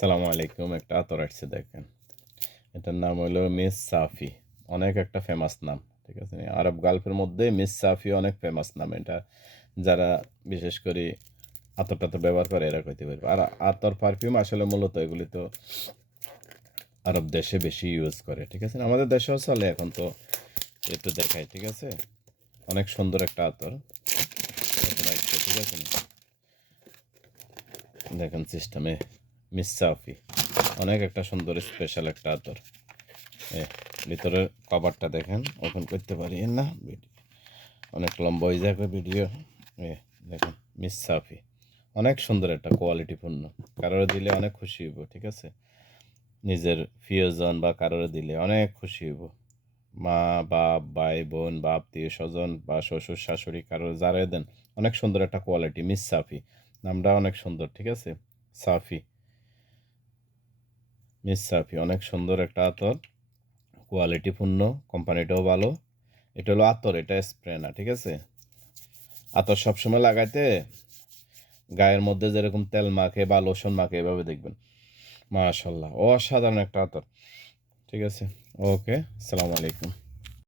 সালামু আলাইকুম। একটা আতর আসছে দেখেন। এটার নাম হইলো মিস সাফি। অনেক একটা ফেমাস নাম। ঠিক আছে? আরব গালফের মধ্যে মিস সাফি অনেক ফেমাস নাম। এটা যারা বিশেষ করে আতর-টাতর ব্যবহার করে এরা কইতে পারবে। আর আতর পারফিউম আসলে মূলত এগুলি তো আরব দেশে বেশি ইউজ করে। ঠিক আছে? আমাদের দেশেও চলে এখন তো একটু দেখাই। ঠিক আছে? অনেক সুন্দর একটা আতর। নতুন আসছে, ঠিক আছে? দেখেন সিস্টেমে মিস সাফি। অনেক একটা সুন্দর স্পেশাল একটা আতর। ভিতরের কভারটা দেখেন, ওপেন করতে পারি না, অনেক লম্বা হয়ে যাবে ভিডিও। দেখেন মিস সাফি অনেক সুন্দর একটা কোয়ালিটিপূর্ণ, কারোর দিলে অনেক খুশি হইব। ঠিক আছে? নিজের প্রিয়জন বা কারোর দিলে অনেক খুশি হইব। মা, বাপ, ভাই, বোন বা আত্মীয় স্বজন বা শ্বশুর শাশুড়ি কারোর যারা দেন, অনেক সুন্দর একটা কোয়ালিটি। মিস সাফি নামটা অনেক সুন্দর। ঠিক আছে? সাফি, মিস সাফি অনেক সুন্দর একটা আতর, কোয়ালিটিপূর্ণ, কোম্পানিটাও ভালো। এটা হলো আতর, এটা স্প্রে না। ঠিক আছে? আতর সবসময় লাগাইতে গায়ের মধ্যে যেরকম তেল মাখে বা লোশন মাখে এভাবে দেখবেন। মাশাল্লাহ, অসাধারণ একটা আতর। ঠিক আছে? ওকে, আসসালামু আলাইকুম।